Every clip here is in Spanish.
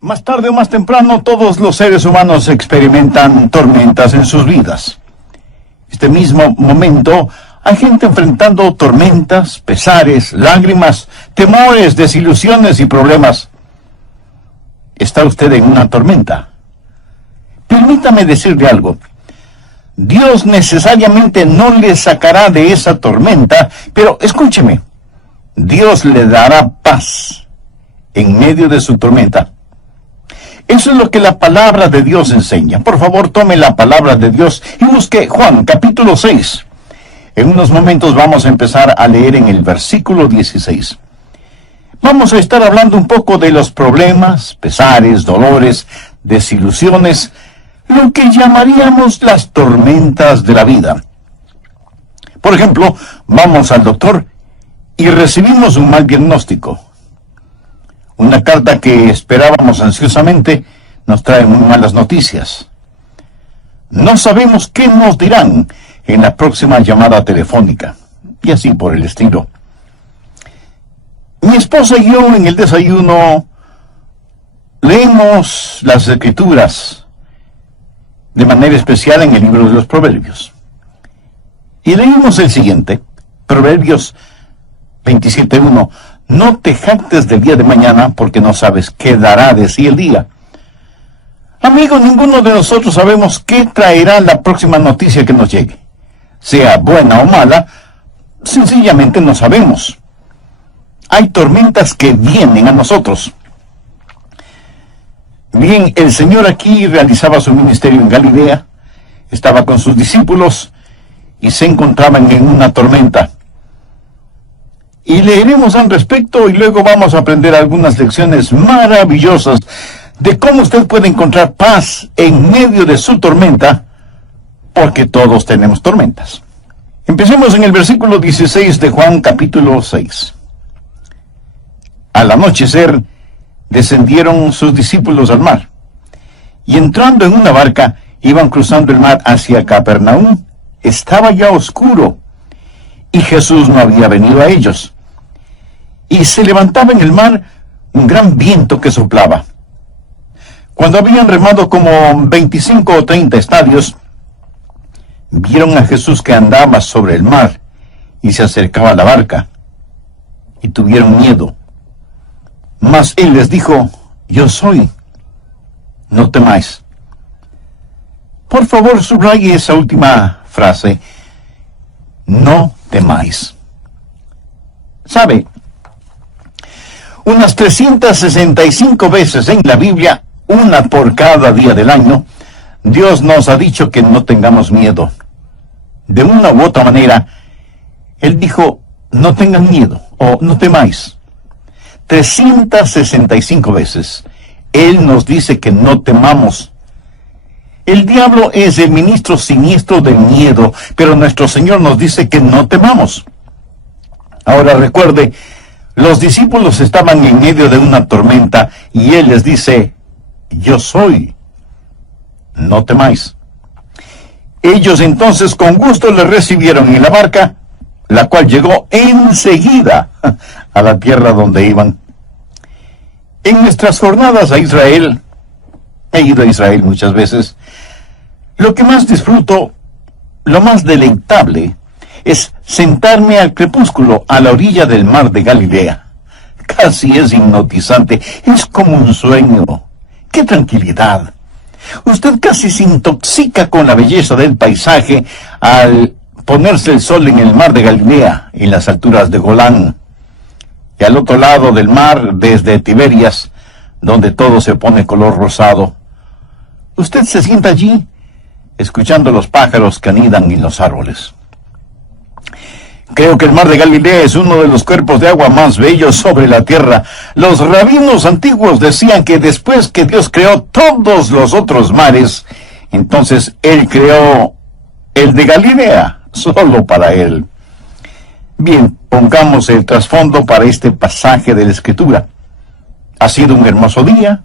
Más tarde o más temprano, todos los seres humanos experimentan tormentas en sus vidas. Este mismo momento, hay gente enfrentando tormentas, pesares, lágrimas, temores, desilusiones y problemas. ¿Está usted en una tormenta? Permítame decirle algo. Dios necesariamente no le sacará de esa tormenta, pero escúcheme, Dios le dará paz en medio de su tormenta. Eso es lo que la palabra de Dios enseña. Por favor, tome la palabra de Dios y busque Juan, capítulo 6. En unos momentos vamos a empezar a leer en el versículo 16. Vamos a estar hablando un poco de los problemas, pesares, dolores, desilusiones, lo que llamaríamos las tormentas de la vida. Por ejemplo, vamos al doctor y recibimos un mal diagnóstico. Una carta que esperábamos ansiosamente nos trae muy malas noticias. No sabemos qué nos dirán en la próxima llamada telefónica, y así por el estilo. Mi esposa y yo en el desayuno leemos las Escrituras, de manera especial en el libro de los Proverbios. Y leímos el siguiente, Proverbios 27:1. No te jactes del día de mañana, porque no sabes qué dará de sí el día. Amigo, ninguno de nosotros sabemos qué traerá la próxima noticia que nos llegue. Sea buena o mala, sencillamente no sabemos. Hay tormentas que vienen a nosotros. Bien, el Señor aquí realizaba su ministerio en Galilea, estaba con sus discípulos y se encontraban en una tormenta. Y leeremos al respecto y luego vamos a aprender algunas lecciones maravillosas de cómo usted puede encontrar paz en medio de su tormenta, porque todos tenemos tormentas. Empecemos en el versículo 16 de Juan capítulo 6. Al anochecer descendieron sus discípulos al mar, y entrando en una barca iban cruzando el mar hacia Capernaum. Estaba ya oscuro, y Jesús no había venido a ellos. Y se levantaba en el mar un gran viento que soplaba. Cuando habían remado como 25 o 30 estadios, vieron a Jesús que andaba sobre el mar y se acercaba a la barca, y tuvieron miedo. Mas él les dijo: yo soy, no temáis. Por favor, subraye esa última frase, no temáis. ¿Sabe? Unas 365 veces en la Biblia, una por cada día del año, Dios nos ha dicho que no tengamos miedo. De una u otra manera, Él dijo, no tengan miedo, o no temáis. 365 veces, Él nos dice que no temamos. El diablo es el ministro siniestro del miedo, pero nuestro Señor nos dice que no temamos. Ahora recuerde, los discípulos estaban en medio de una tormenta y Él les dice, yo soy, no temáis. Ellos entonces con gusto le recibieron en la barca, la cual llegó enseguida a la tierra donde iban. En nuestras jornadas a Israel, he ido a Israel muchas veces, lo que más disfruto, lo más deleitable, es sentarme al crepúsculo a la orilla del mar de Galilea. Casi es hipnotizante, es como un sueño. ¡Qué tranquilidad! Usted casi se intoxica con la belleza del paisaje al ponerse el sol en el mar de Galilea, en las alturas de Golán. Y al otro lado del mar, desde Tiberias, donde todo se pone color rosado. Usted se sienta allí, escuchando los pájaros que anidan en los árboles. Creo que el mar de Galilea es uno de los cuerpos de agua más bellos sobre la tierra. Los rabinos antiguos decían que después que Dios creó todos los otros mares, entonces Él creó el de Galilea, solo para Él. Bien, pongamos el trasfondo para este pasaje de la Escritura. Ha sido un hermoso día.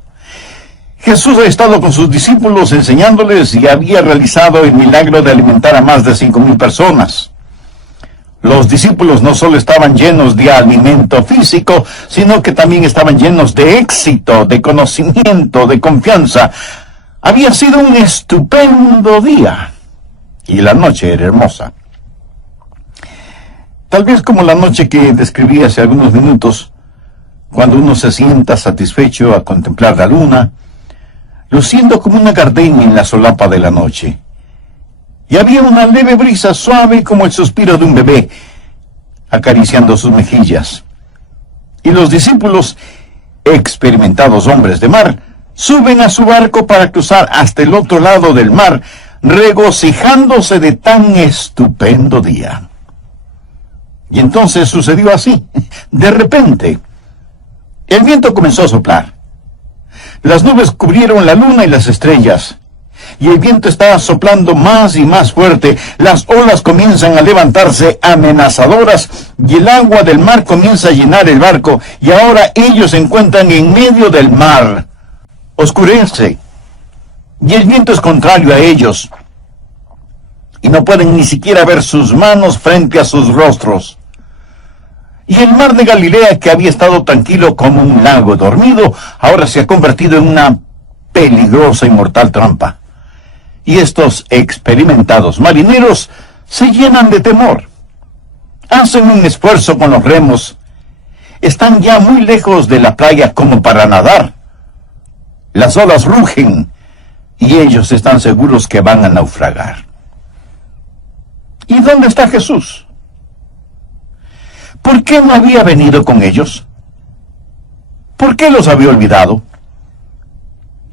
Jesús ha estado con sus discípulos enseñándoles y había realizado el milagro de alimentar a más de 5,000 personas. Los discípulos no solo estaban llenos de alimento físico, sino que también estaban llenos de éxito, de conocimiento, de confianza. Había sido un estupendo día y la noche era hermosa. Tal vez como la noche que describí hace algunos minutos, cuando uno se sienta satisfecho a contemplar la luna, luciendo como una gardenia en la solapa de la noche. Y había una leve brisa suave como el suspiro de un bebé, acariciando sus mejillas. Y los discípulos, experimentados hombres de mar, suben a su barco para cruzar hasta el otro lado del mar, regocijándose de tan estupendo día. Y entonces sucedió así. De repente, el viento comenzó a soplar. Las nubes cubrieron la luna y las estrellas, y el viento estaba soplando más y más fuerte. Las olas comienzan a levantarse amenazadoras, y el agua del mar comienza a llenar el barco, y ahora ellos se encuentran en medio del mar. Oscurece, y el viento es contrario a ellos, y no pueden ni siquiera ver sus manos frente a sus rostros. Y el mar de Galilea, que había estado tranquilo como un lago dormido, ahora se ha convertido en una peligrosa y mortal trampa. Y estos experimentados marineros se llenan de temor. Hacen un esfuerzo con los remos. Están ya muy lejos de la playa como para nadar. Las olas rugen y ellos están seguros que van a naufragar. ¿Y dónde está Jesús? ¿Por qué no había venido con ellos? ¿Por qué los había olvidado?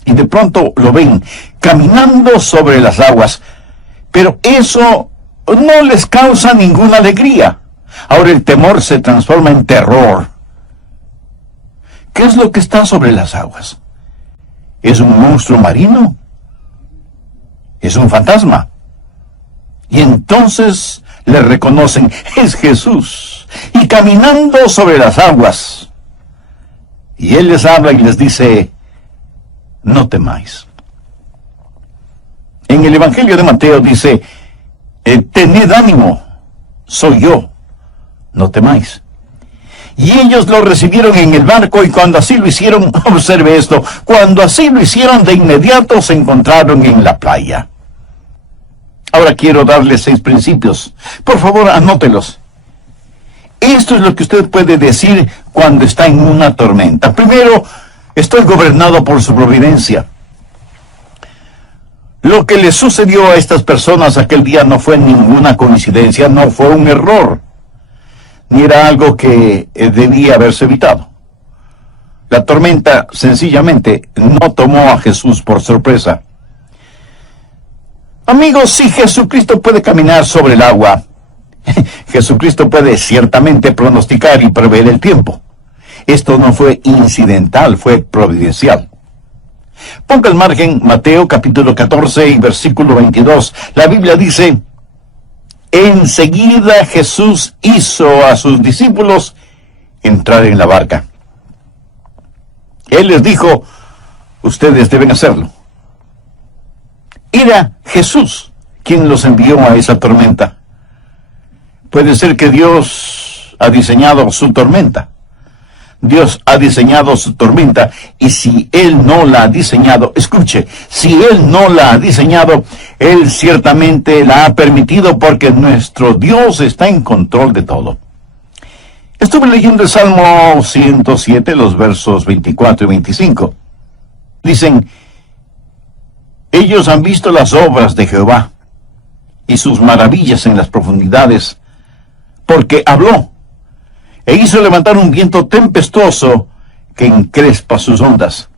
Y de pronto lo ven caminando sobre las aguas, pero eso no les causa ninguna alegría. Ahora el temor se transforma en terror. ¿Qué es lo que está sobre las aguas? ¿Es un monstruo marino? ¿Es un fantasma? Y entonces le reconocen, es Jesús, y caminando sobre las aguas. Y Él les habla y les dice, no temáis. En el Evangelio de Mateo dice, tened ánimo, soy yo, no temáis. Y ellos lo recibieron en el barco, y cuando así lo hicieron, observe esto, cuando así lo hicieron, de inmediato se encontraron en la playa. Ahora quiero darles 6 principios. Por favor, anótelos. Esto es lo que usted puede decir cuando está en una tormenta. Primero, estoy gobernado por su providencia. Lo que le sucedió a estas personas aquel día no fue ninguna coincidencia, no fue un error, ni era algo que debía haberse evitado. La tormenta sencillamente no tomó a Jesús por sorpresa. Amigos, si Jesucristo puede caminar sobre el agua, Jesucristo puede ciertamente pronosticar y prever el tiempo. Esto no fue incidental, fue providencial. Ponga al margen Mateo capítulo 14 y versículo 22. La Biblia dice, enseguida Jesús hizo a sus discípulos entrar en la barca. Él les dijo, ustedes deben hacerlo. Era Jesús quien los envió a esa tormenta. Puede ser que Dios ha diseñado su tormenta. Dios ha diseñado su tormenta, y si Él no la ha diseñado, escuche, si Él no la ha diseñado, Él ciertamente la ha permitido, porque nuestro Dios está en control de todo. Estuve leyendo el Salmo 107, los versos 24 y 25. Dicen, ellos han visto las obras de Jehová y sus maravillas en las profundidades, porque habló e hizo levantar un viento tempestuoso que encrespa sus ondas.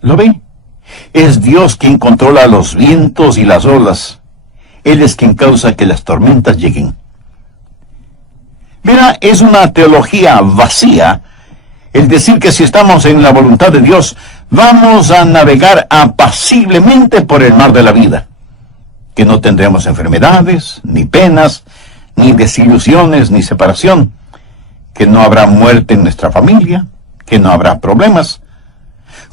¿Lo ve? Es Dios quien controla los vientos y las olas. Él es quien causa que las tormentas lleguen. Mira, es una teología vacía el decir que si estamos en la voluntad de Dios, vamos a navegar apaciblemente por el mar de la vida, que no tendremos enfermedades, ni penas, ni desilusiones, ni separación, que no habrá muerte en nuestra familia, que no habrá problemas.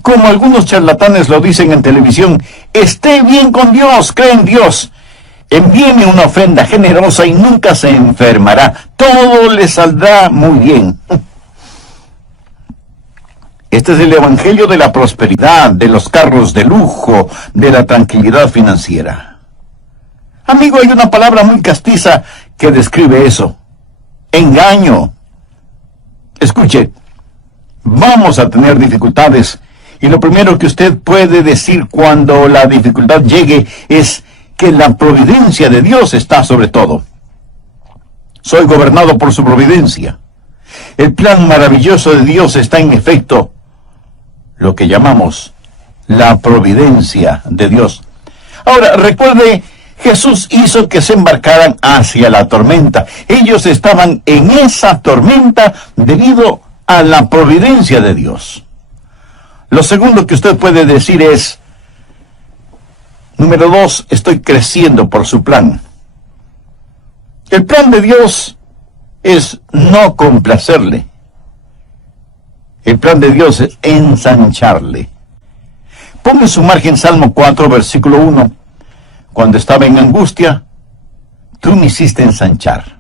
Como algunos charlatanes lo dicen en televisión, esté bien con Dios, cree en Dios. Envíeme una ofrenda generosa y nunca se enfermará. Todo le saldrá muy bien. Este es el evangelio de la prosperidad, de los carros de lujo, de la tranquilidad financiera. Amigo, hay una palabra muy castiza que describe eso. Engaño. Escuche, vamos a tener dificultades y lo primero que usted puede decir cuando la dificultad llegue es que la providencia de Dios está sobre todo. Soy gobernado por su providencia. El plan maravilloso de Dios está en efecto, lo que llamamos la providencia de Dios. Ahora, recuerde, Jesús hizo que se embarcaran hacia la tormenta. Ellos estaban en esa tormenta debido a la providencia de Dios. Lo segundo que usted puede decir es, número 2, estoy creciendo por su plan. El plan de Dios es no complacerle. El plan de Dios es ensancharle. Ponga en su margen Salmo 4, versículo 1. Cuando estaba en angustia, tú me hiciste ensanchar.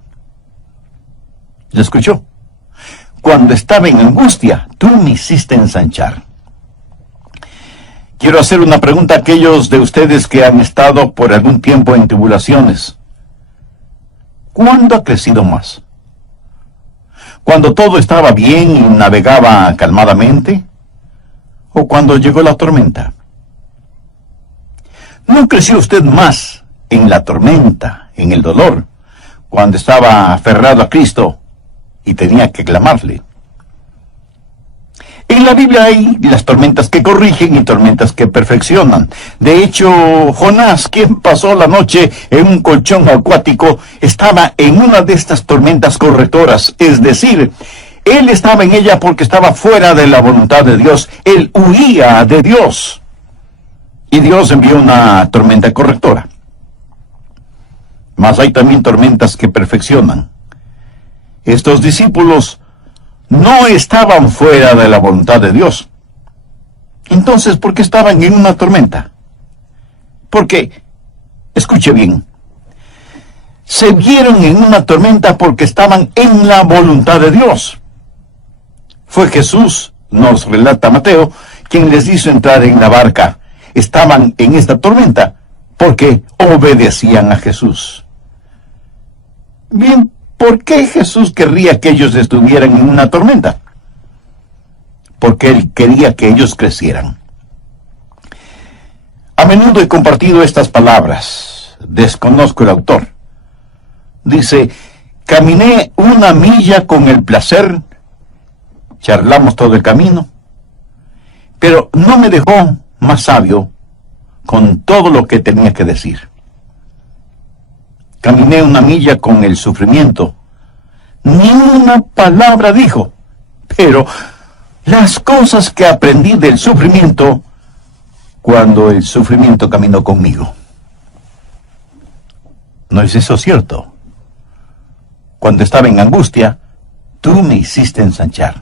¿Lo escuchó? Cuando estaba en angustia, tú me hiciste ensanchar. Quiero hacer una pregunta a aquellos de ustedes que han estado por algún tiempo en tribulaciones. ¿Cuándo ha crecido más? ¿Cuando todo estaba bien y navegaba calmadamente? ¿O cuando llegó la tormenta? ¿No creció usted más en la tormenta, en el dolor, cuando estaba aferrado a Cristo y tenía que clamarle? En la Biblia hay las tormentas que corrigen y tormentas que perfeccionan. De hecho, Jonás, quien pasó la noche en un colchón acuático, estaba en una de estas tormentas correctoras. Es decir, él estaba en ella porque estaba fuera de la voluntad de Dios. Él huía de Dios. Y Dios envió una tormenta correctora. Mas hay también tormentas que perfeccionan. Estos discípulos no estaban fuera de la voluntad de Dios. Entonces, ¿por qué estaban en una tormenta? Porque, escuche bien, se vieron en una tormenta porque estaban en la voluntad de Dios. Fue Jesús, nos relata Mateo, quien les hizo entrar en la barca. Estaban en esta tormenta porque obedecían a Jesús. Bien, ¿por qué Jesús querría que ellos estuvieran en una tormenta? Porque Él quería que ellos crecieran. A menudo he compartido estas palabras. Desconozco el autor. Dice, caminé 1 milla con el placer, charlamos todo el camino, pero no me dejó más sabio con todo lo que tenía que decir. Caminé 1 milla con el sufrimiento. Ni una palabra dijo. Pero las cosas que aprendí del sufrimiento, cuando el sufrimiento caminó conmigo. ¿No es eso cierto? Cuando estaba en angustia, tú me hiciste ensanchar.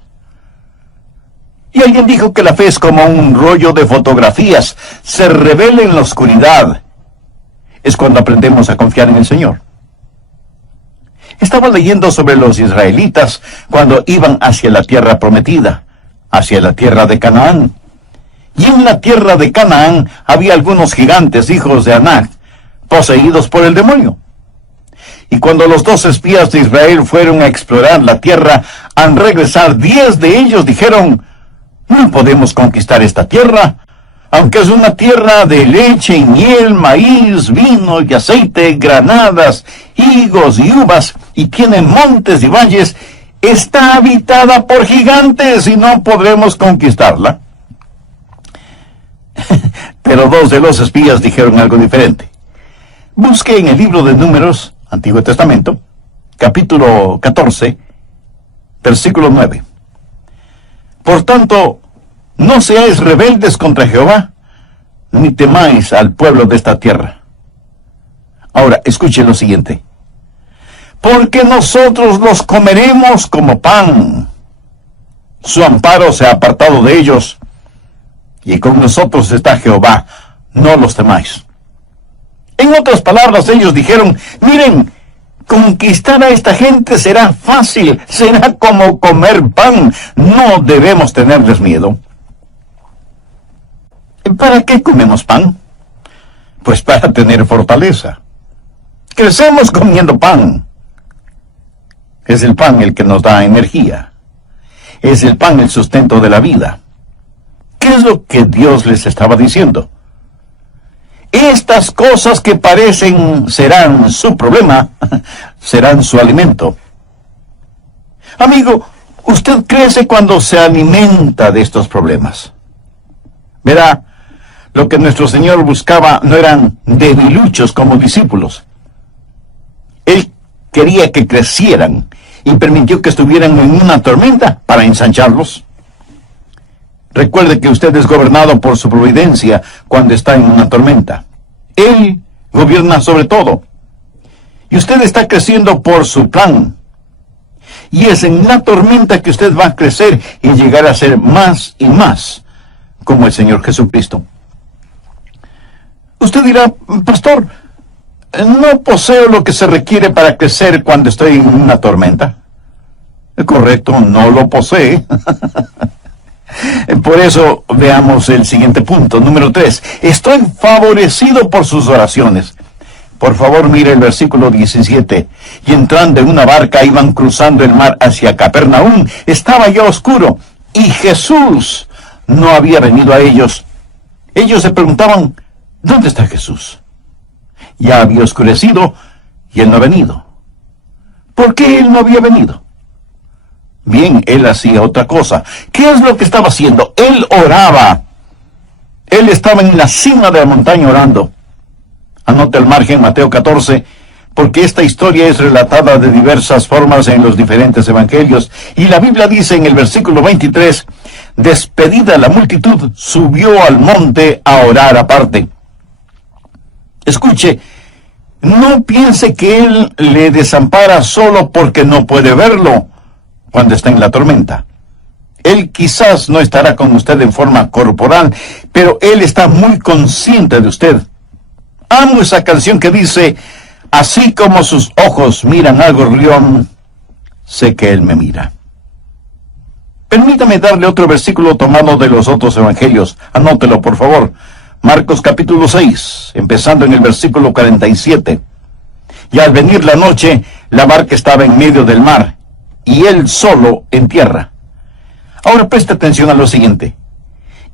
Y alguien dijo que la fe es como un rollo de fotografías. Se revela en la oscuridad. Es cuando aprendemos a confiar en el Señor. Estaba leyendo sobre los israelitas cuando iban hacia la tierra prometida, hacia la tierra de Canaán. Y en la tierra de Canaán había algunos gigantes, hijos de Anac, poseídos por el demonio. Y cuando los 2 espías de Israel fueron a explorar la tierra, al regresar 10 de ellos dijeron, no podemos conquistar esta tierra, aunque es una tierra de leche y miel, maíz, vino y aceite, granadas, higos y uvas, y tiene montes y valles, está habitada por gigantes y no podremos conquistarla. Pero 2 de los espías dijeron algo diferente. Busque en el libro de Números, Antiguo Testamento, capítulo 14, versículo 9. Por tanto, no seáis rebeldes contra Jehová, ni temáis al pueblo de esta tierra. Ahora, escuchen lo siguiente. Porque nosotros los comeremos como pan. Su amparo se ha apartado de ellos, y con nosotros está Jehová, no los temáis. En otras palabras, ellos dijeron, miren, conquistar a esta gente será fácil, será como comer pan, no debemos tenerles miedo. ¿Para qué comemos pan? Pues para tener fortaleza. Crecemos comiendo pan. Es el pan el que nos da energía. Es el pan el sustento de la vida. ¿Qué es lo que Dios les estaba diciendo? Estas cosas que parecen serán su problema, serán su alimento. Amigo, usted crece cuando se alimenta de estos problemas. Verá, lo que nuestro Señor buscaba no eran debiluchos como discípulos. Él quería que crecieran y permitió que estuvieran en una tormenta para ensancharlos. Recuerde que usted es gobernado por su providencia cuando está en una tormenta. Él gobierna sobre todo. Y usted está creciendo por su plan. Y es en la tormenta que usted va a crecer y llegar a ser más y más como el Señor Jesucristo. Usted dirá, pastor, no poseo lo que se requiere para crecer cuando estoy en una tormenta. Correcto, no lo posee. Por eso veamos el siguiente punto, número 3. Estoy favorecido por sus oraciones. Por favor, mire el versículo 17. Y entrando en una barca iban cruzando el mar hacia Capernaum. Estaba ya oscuro y Jesús no había venido a ellos. Ellos se preguntaban, ¿dónde está Jesús? Ya había oscurecido y él no ha venido. ¿Por qué él no había venido? Bien, él hacía otra cosa. ¿Qué es lo que estaba haciendo? Él oraba. Él estaba en la cima de la montaña orando. Anote al margen Mateo 14, porque esta historia es relatada de diversas formas en los diferentes evangelios. Y la Biblia dice en el versículo 23, despedida la multitud, subió al monte a orar aparte. Escuche, no piense que él le desampara solo porque no puede verlo cuando está en la tormenta. Él quizás no estará con usted en forma corporal, pero él está muy consciente de usted. Amo esa canción que dice, así como sus ojos miran al gorrión, sé que él me mira. Permítame darle otro versículo tomado de los otros evangelios. Anótelo, por favor. Marcos capítulo 6, empezando en el versículo 47. Y al venir la noche, la barca estaba en medio del mar, y él solo en tierra. Ahora preste atención a lo siguiente.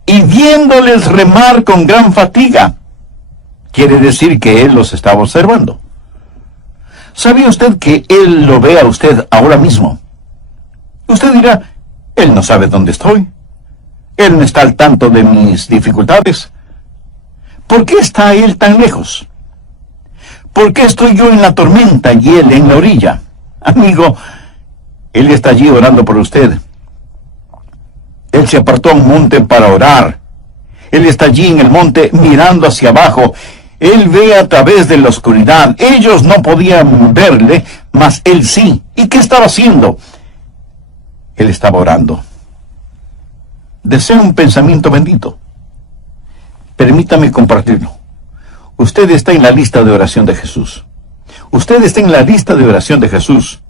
Y viéndoles remar con gran fatiga, quiere decir que él los estaba observando. ¿Sabía usted que él lo ve a usted ahora mismo? Usted dirá, él no sabe dónde estoy. Él no está al tanto de mis dificultades. ¿Por qué está él tan lejos? ¿Por qué estoy yo en la tormenta y él en la orilla? Amigo, él está allí orando por usted. Él se apartó a un monte para orar. Él está allí en el monte mirando hacia abajo. Él ve a través de la oscuridad. Ellos no podían verle, mas él sí. ¿Y qué estaba haciendo? Él estaba orando. Desea un pensamiento bendito. Permítame compartirlo. Usted está en la lista de oración de Jesús. Usted está en la lista de oración de Jesús.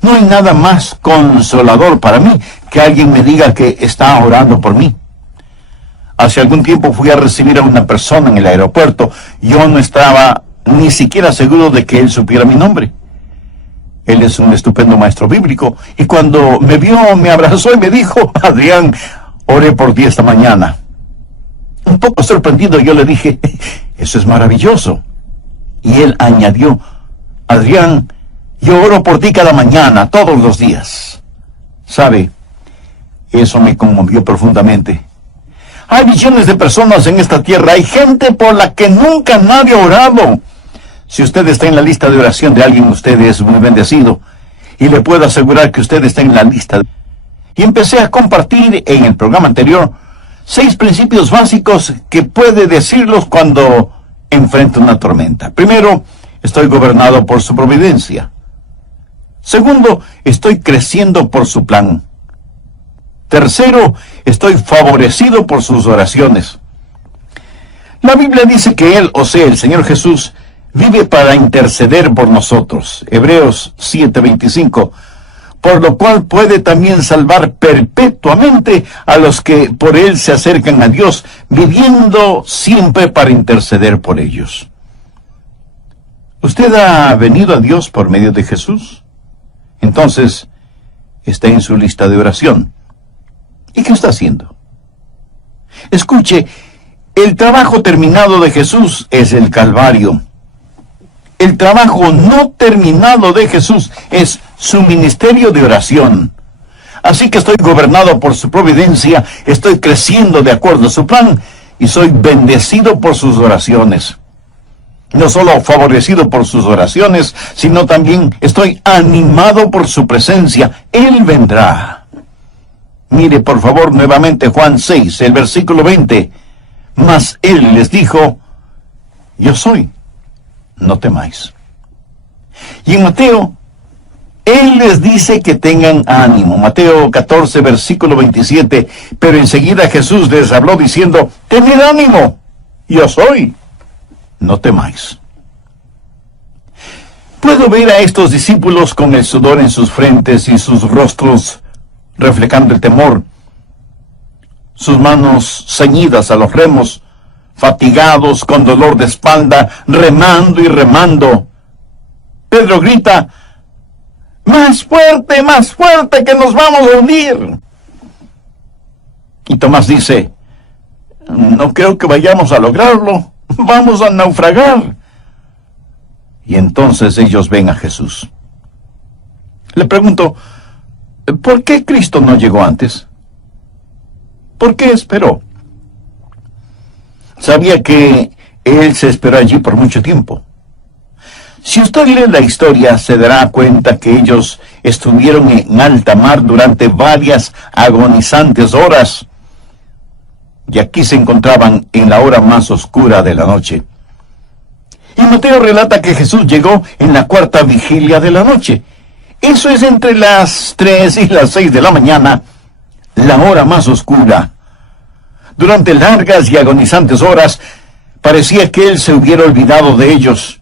No hay nada más consolador para mí que alguien me diga que está orando por mí. Hace algún tiempo fui a recibir a una persona en el aeropuerto. Yo no estaba ni siquiera seguro de que él supiera mi nombre. Él es un estupendo maestro bíblico. Y cuando me vio, me abrazó y me dijo, Adrián, oré por ti esta mañana. Un poco sorprendido, yo le dije, eso es maravilloso. Y él añadió, Adrián, yo oro por ti cada mañana, todos los días. ¿Sabe? Eso me conmovió profundamente. Hay millones de personas en esta tierra, hay gente por la que nunca nadie ha orado. Si usted está en la lista de oración de alguien, usted es muy bendecido. Y le puedo asegurar que usted está en la lista. Y empecé a compartir en el programa anterior 6 principios básicos que puede decirlos cuando enfrenta una tormenta. Primero, estoy gobernado por su providencia. Segundo, estoy creciendo por su plan. Tercero, estoy favorecido por sus oraciones. La Biblia dice que él, o sea, el Señor Jesús, vive para interceder por nosotros. Hebreos 7:25. Por lo cual puede también salvar perpetuamente a los que por él se acercan a Dios, viviendo siempre para interceder por ellos. ¿Usted ha venido a Dios por medio de Jesús? Entonces, está en su lista de oración. ¿Y qué está haciendo? Escuche, el trabajo terminado de Jesús es el Calvario. El trabajo no terminado de Jesús es su ministerio de oración. Así que estoy gobernado por su providencia, estoy creciendo de acuerdo a su plan y soy bendecido por sus oraciones. No solo favorecido por sus oraciones, sino también estoy animado por su presencia. Él vendrá. Mire por favor nuevamente Juan 6, el versículo 20. Mas él les dijo, yo soy, no temáis. Y en Mateo, él les dice que tengan ánimo. Mateo 14, versículo 27. Pero enseguida Jesús les habló diciendo, tened ánimo, yo soy, no temáis. Puedo ver a estos discípulos con el sudor en sus frentes y sus rostros reflejando el temor, sus manos ceñidas a los remos, fatigados con dolor de espalda, remando y remando. Pedro grita, más fuerte, que nos vamos a hundir. Y Tomás dice, no creo que vayamos a lograrlo, vamos a naufragar. Y entonces ellos ven a Jesús. Le pregunto, ¿por qué Cristo no llegó antes? ¿Por qué esperó? Sabía que Él se esperó allí por mucho tiempo. Si usted lee la historia, se dará cuenta que ellos estuvieron en alta mar durante varias agonizantes horas. Y aquí se encontraban en la hora más oscura de la noche. Y Mateo relata que Jesús llegó en la cuarta vigilia de la noche. Eso es entre las 3 y las 6 de la mañana, la hora más oscura. Durante largas y agonizantes horas, parecía que Él se hubiera olvidado de ellos.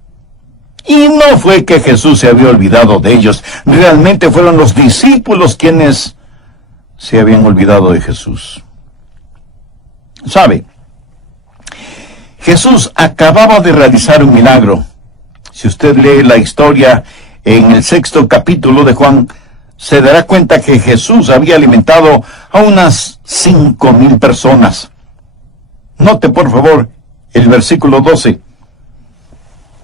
Y no fue que Jesús se había olvidado de ellos. Realmente fueron los discípulos quienes se habían olvidado de Jesús. ¿Sabe? Jesús acababa de realizar un milagro. Si usted lee la historia en el 6º capítulo de Juan, se dará cuenta que Jesús había alimentado a unas 5,000 personas. Note por favor el versículo 12.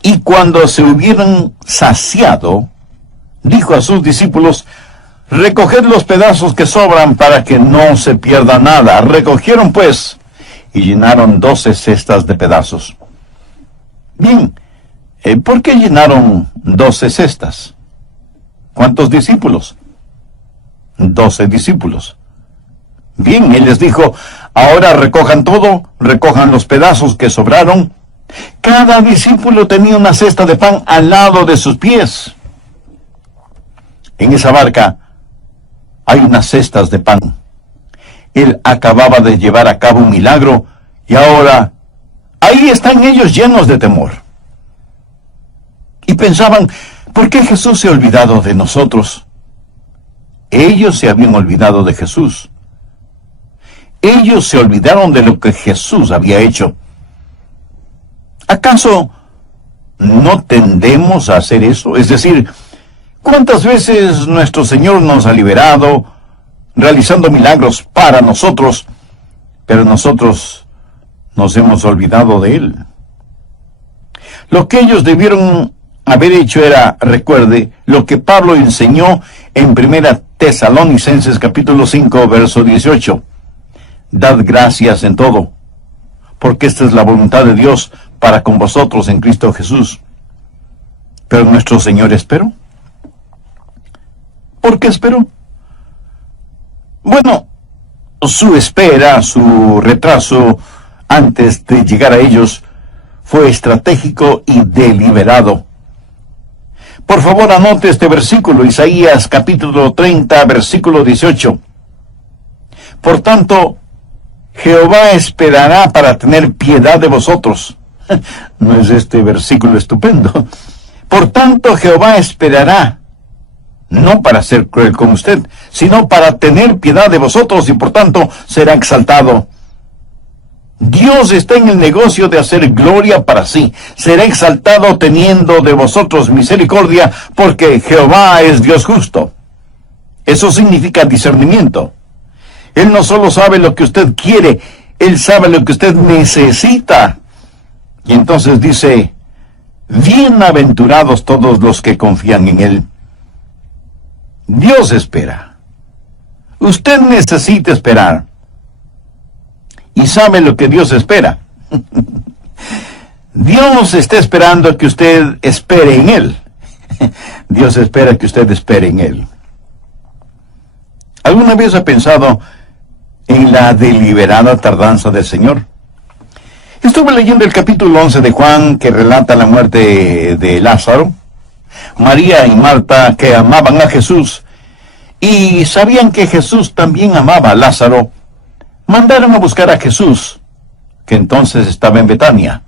Y cuando se hubieran saciado, dijo a sus discípulos, recoged los pedazos que sobran para que no se pierda nada. Recogieron pues, y llenaron 12 cestas de pedazos. Bien, ¿por qué llenaron 12 cestas? ¿Cuántos discípulos? 12 discípulos. Bien, Él les dijo, ahora recojan todo, recojan los pedazos que sobraron. Cada discípulo tenía una cesta de pan al lado de sus pies. En esa barca hay unas cestas de pan. Él acababa de llevar a cabo un milagro y ahora ahí están ellos llenos de temor. Y pensaban, ¿por qué Jesús se ha olvidado de nosotros? Ellos se habían olvidado de Jesús. Ellos se olvidaron de lo que Jesús había hecho. ¿Acaso no tendemos a hacer eso? Es decir, ¿cuántas veces nuestro Señor nos ha liberado, realizando milagros para nosotros, pero nosotros nos hemos olvidado de Él? Lo que ellos debieron haber hecho era, recuerde, lo que Pablo enseñó en 1 Tesalonicenses capítulo 5, verso 18. Dad gracias en todo, porque esta es la voluntad de Dios para con vosotros en Cristo Jesús. Pero nuestro Señor esperó. ¿Por qué esperó? Bueno, su espera, su retraso antes de llegar a ellos fue estratégico y deliberado. Por favor, anote este versículo, Isaías capítulo 30, versículo 18. Por tanto, Jehová esperará para tener piedad de vosotros. ¿No es este versículo estupendo? Por tanto, Jehová esperará, no para ser cruel con usted, sino para tener piedad de vosotros y por tanto será exaltado. Dios está en el negocio de hacer gloria para sí. Será exaltado teniendo de vosotros misericordia, porque Jehová es Dios justo. Eso significa discernimiento. Él no solo sabe lo que usted quiere, Él sabe lo que usted necesita. Y entonces dice, bienaventurados todos los que confían en Él. Dios espera. Usted necesita esperar. Y sabe lo que Dios espera. Dios está esperando que usted espere en Él. Dios espera que usted espere en Él. ¿Alguna vez ha pensado en la deliberada tardanza del Señor? Estuve leyendo el capítulo 11 de Juan, que relata la muerte de Lázaro. María y Marta, que amaban a Jesús, y sabían que Jesús también amaba a Lázaro, mandaron a buscar a Jesús, que entonces estaba en Betania.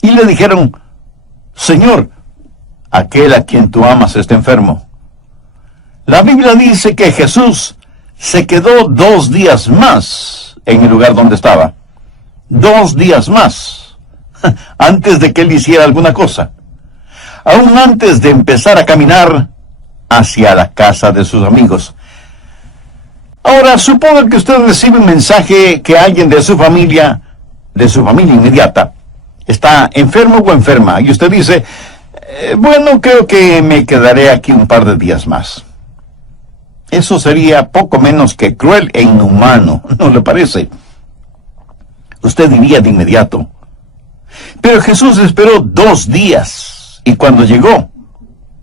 Y le dijeron, Señor, aquel a quien tú amas está enfermo. La Biblia dice que Jesús se quedó 2 días más en el lugar donde estaba. 2 días más, antes de que él hiciera alguna cosa. Aún antes de empezar a caminar hacia la casa de sus amigos. Ahora, suponga que usted recibe un mensaje que alguien de su familia inmediata, está enfermo o enferma, y usted dice, bueno, creo que me quedaré aquí un par de días más. Eso sería poco menos que cruel e inhumano, ¿no le parece? Usted diría de inmediato. Pero Jesús esperó 2 días, y cuando llegó,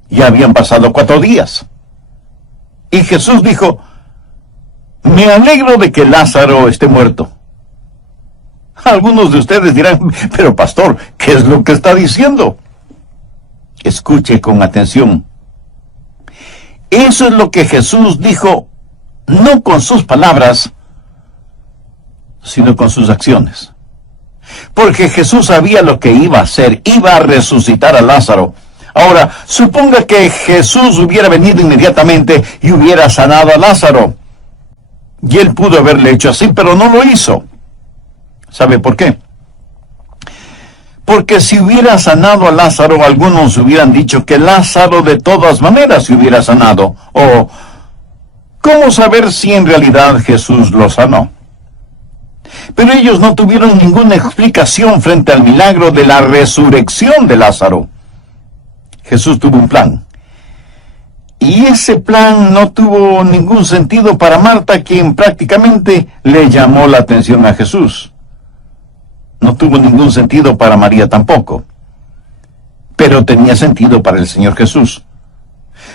ya habían pasado 4 días. Y Jesús dijo, me alegro de que Lázaro esté muerto. Algunos de ustedes dirán, pero pastor, ¿qué es lo que está diciendo? Escuche con atención. Eso es lo que Jesús dijo, no con sus palabras, sino con sus acciones. Porque Jesús sabía lo que iba a hacer, iba a resucitar a Lázaro. Ahora, suponga que Jesús hubiera venido inmediatamente y hubiera sanado a Lázaro. Y él pudo haberle hecho así, pero no lo hizo. ¿Sabe por qué? Porque si hubiera sanado a Lázaro, algunos hubieran dicho que Lázaro de todas maneras se hubiera sanado. O, ¿cómo saber si en realidad Jesús lo sanó? Pero ellos no tuvieron ninguna explicación frente al milagro de la resurrección de Lázaro. Jesús tuvo un plan. Y ese plan no tuvo ningún sentido para Marta, quien prácticamente le llamó la atención a Jesús. No tuvo ningún sentido para María tampoco. Pero tenía sentido para el Señor Jesús.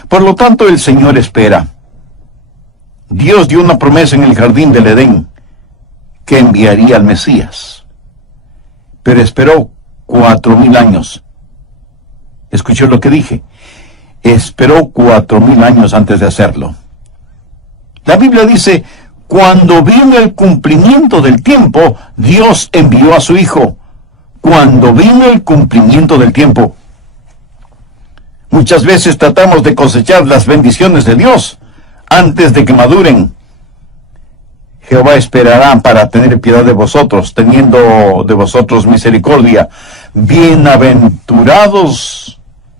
Por lo tanto, el Señor espera. Dios dio una promesa en el jardín del Edén, que enviaría al Mesías. Pero esperó 4,000 años. ¿Escuchó lo que dije? Esperó 4,000 años antes de hacerlo. La Biblia dice, cuando vino el cumplimiento del tiempo, Dios envió a su Hijo. Cuando vino el cumplimiento del tiempo. Muchas veces tratamos de cosechar las bendiciones de Dios antes de que maduren. Jehová esperará para tener piedad de vosotros, teniendo de vosotros misericordia. Bienaventurados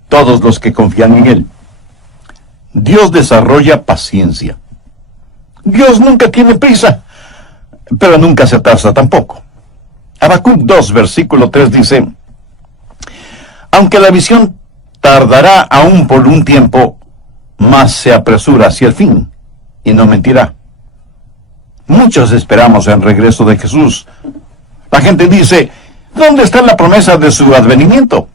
todos los que confían en Él. Dios desarrolla paciencia. Dios nunca tiene prisa, pero nunca se atrasa tampoco. Habacuc 2, versículo 3 dice, aunque la visión tardará aún por un tiempo, mas se apresura hacia el fin, y no mentirá. Muchos esperamos el regreso de Jesús. La gente dice, ¿dónde está la promesa de su advenimiento?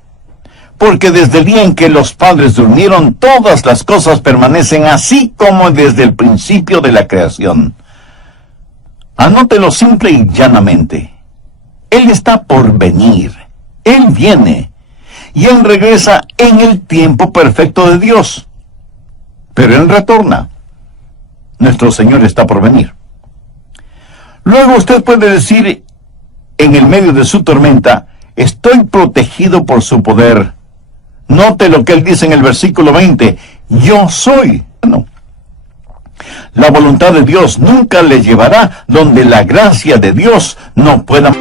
Porque desde el día en que los padres durmieron, todas las cosas permanecen así como desde el principio de la creación. Anótelo simple y llanamente. Él está por venir. Él viene. Y Él regresa en el tiempo perfecto de Dios. Pero Él retorna. Nuestro Señor está por venir. Luego usted puede decir, en el medio de su tormenta, estoy protegido por su poder. Note lo que él dice en el versículo 20, yo soy. No. La voluntad de Dios nunca le llevará donde la gracia de Dios no pueda.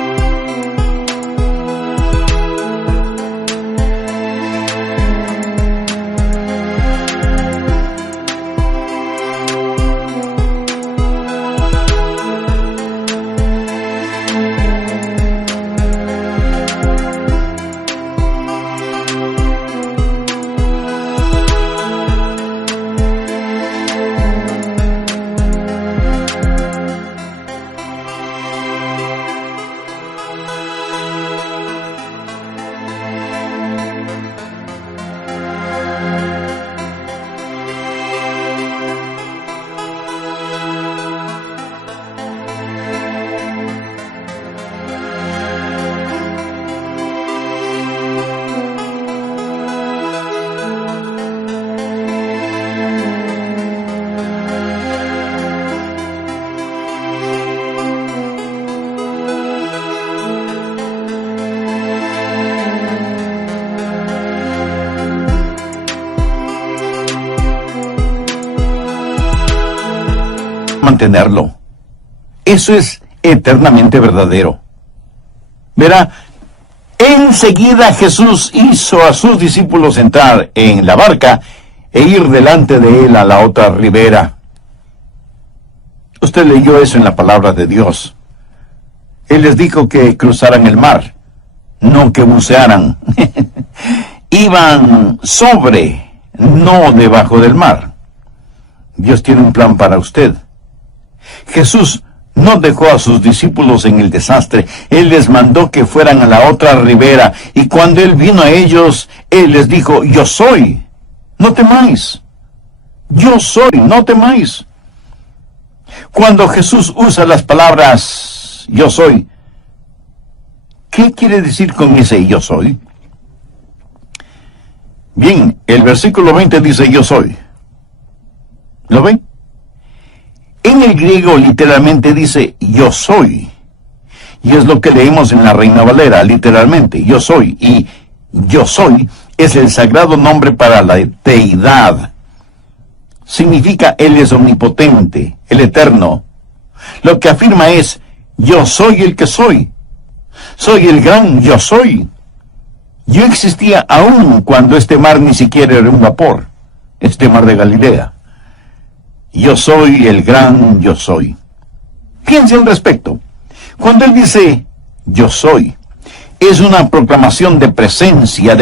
Mantenerlo. Eso es eternamente verdadero. Verá, enseguida Jesús hizo a sus discípulos entrar en la barca e ir delante de él a la otra ribera. Usted leyó eso en la palabra de Dios. Él les dijo que cruzaran el mar, no que bucearan. Iban sobre, no debajo del mar. Dios tiene un plan para usted. Jesús no dejó a sus discípulos en el desastre. Él les mandó que fueran a la otra ribera. Y cuando Él vino a ellos, Él les dijo, yo soy, no temáis. Yo soy, no temáis. Cuando Jesús usa las palabras, yo soy, ¿qué quiere decir con ese yo soy? Bien, el versículo 20 dice, yo soy. ¿Lo ven? En el griego literalmente dice, yo soy. Y es lo que leemos en la Reina Valera, literalmente, yo soy. Y yo soy es el sagrado nombre para la deidad. Significa Él es omnipotente, el eterno. Lo que afirma es, yo soy el que soy. Soy el gran yo soy. Yo existía aún cuando este mar ni siquiera era un vapor, este mar de Galilea. Yo soy el gran yo soy. Piense al respecto. Cuando Él dice, yo soy, es una proclamación de presencia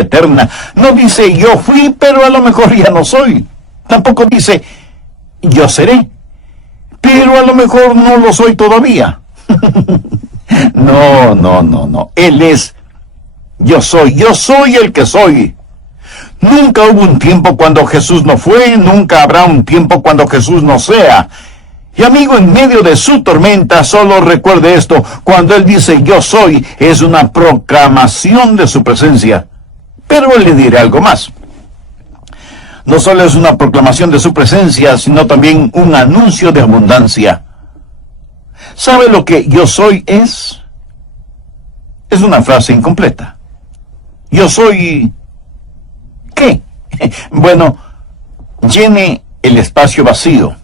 eterna. No dice, yo fui, pero a lo mejor ya no soy. Tampoco dice, yo seré, pero a lo mejor no lo soy todavía. No. Él es, yo soy el que soy. Nunca hubo un tiempo cuando Jesús no fue, nunca habrá un tiempo cuando Jesús no sea. Y amigo, en medio de su tormenta, solo recuerde esto, cuando Él dice yo soy, es una proclamación de su presencia. Pero Él le diré algo más. No solo es una proclamación de su presencia, sino también un anuncio de abundancia. ¿Sabe lo que yo soy es? Es una frase incompleta. Yo soy... ¿qué? Bueno, llene el espacio vacío.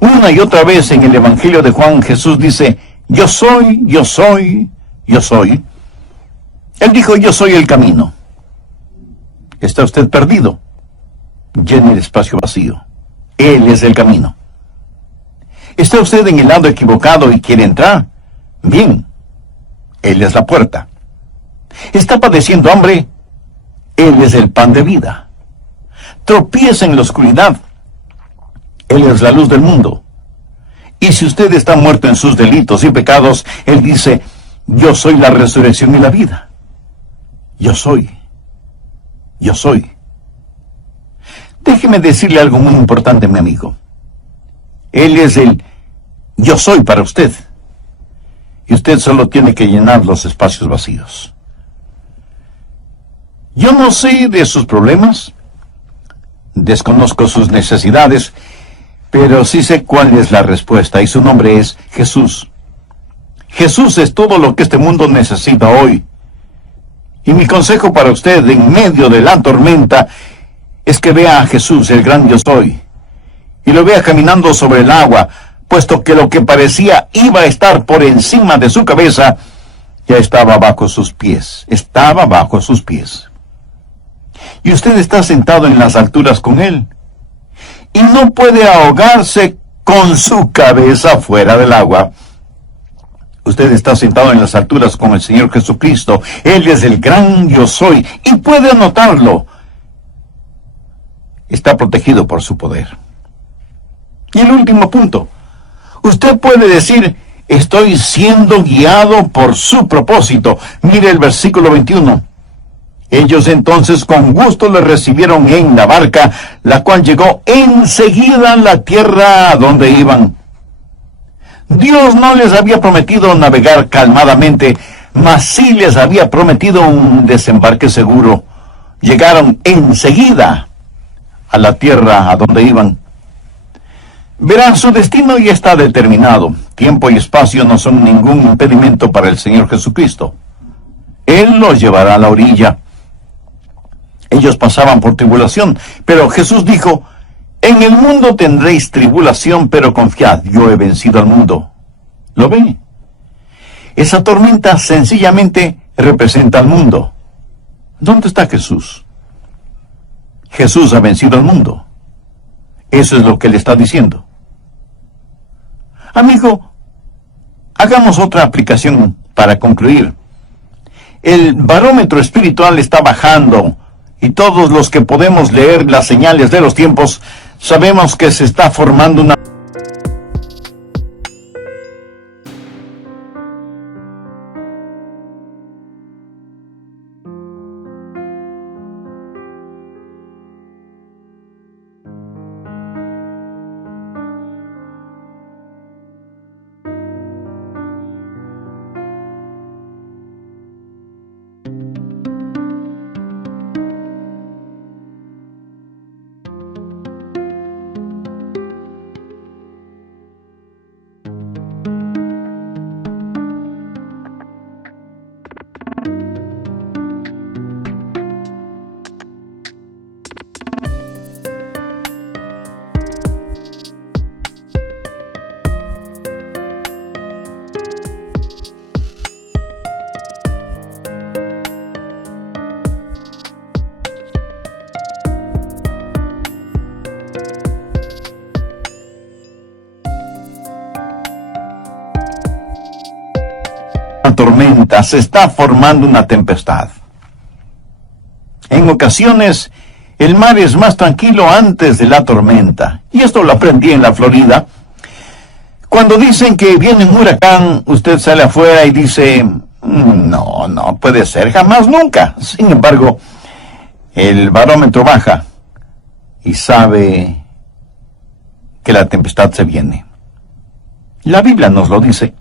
Una y otra vez en el Evangelio de Juan, Jesús dice, yo soy, yo soy, yo soy. Él dijo, yo soy el camino. ¿Está usted perdido? Llene el espacio vacío. Él es el camino. ¿Está usted en el lado equivocado y quiere entrar? Bien, Él es la puerta. ¿Está padeciendo hambre? Él es el pan de vida. Tropieza en la oscuridad. Él es la luz del mundo. Y si usted está muerto en sus delitos y pecados, Él dice, yo soy la resurrección y la vida. Yo soy. Yo soy. Déjeme decirle algo muy importante, mi amigo. Él es el yo soy para usted. Y usted solo tiene que llenar los espacios vacíos. Yo no sé de sus problemas, desconozco sus necesidades, pero sí sé cuál es la respuesta, y su nombre es Jesús. Jesús es todo lo que este mundo necesita hoy. Y mi consejo para usted en medio de la tormenta es que vea a Jesús, el gran yo soy, y lo vea caminando sobre el agua, puesto que lo que parecía iba a estar por encima de su cabeza, ya estaba bajo sus pies, estaba bajo sus pies. Y usted está sentado en las alturas con Él, y no puede ahogarse con su cabeza fuera del agua. Usted está sentado en las alturas con el Señor Jesucristo. Él es el gran yo soy, y puede notarlo. Está protegido por su poder. Y el último punto. Usted puede decir, estoy siendo guiado por su propósito. Mire el versículo 21. Ellos entonces con gusto le recibieron en la barca, la cual llegó enseguida a la tierra a donde iban. Dios no les había prometido navegar calmadamente, mas sí les había prometido un desembarque seguro. Llegaron enseguida a la tierra a donde iban. Verán, su destino ya está determinado. Tiempo y espacio no son ningún impedimento para el Señor Jesucristo. Él los llevará a la orilla. Ellos pasaban por tribulación, pero Jesús dijo, en el mundo tendréis tribulación, pero confiad, yo he vencido al mundo. ¿Lo ven? Esa tormenta sencillamente representa al mundo. ¿Dónde está Jesús? Jesús ha vencido al mundo. Eso es lo que le está diciendo. Amigo, hagamos otra aplicación para concluir. El barómetro espiritual está bajando, y todos los que podemos leer las señales de los tiempos sabemos que se está formando una tormenta, se está formando una tempestad. En ocasiones, el mar es más tranquilo antes de la tormenta. Y esto lo aprendí en la Florida. Cuando dicen que viene un huracán, usted sale afuera y dice, no puede ser, jamás, nunca. Sin embargo, el barómetro baja y sabe que la tempestad se viene. La Biblia nos lo dice.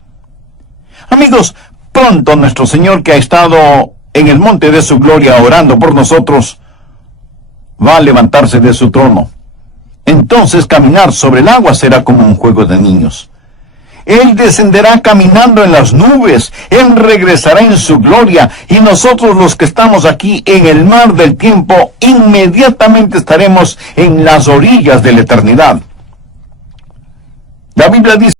Amigos, pronto nuestro Señor, que ha estado en el monte de su gloria orando por nosotros, va a levantarse de su trono. Entonces caminar sobre el agua será como un juego de niños. Él descenderá caminando en las nubes, Él regresará en su gloria, y nosotros los que estamos aquí en el mar del tiempo, inmediatamente estaremos en las orillas de la eternidad. La Biblia dice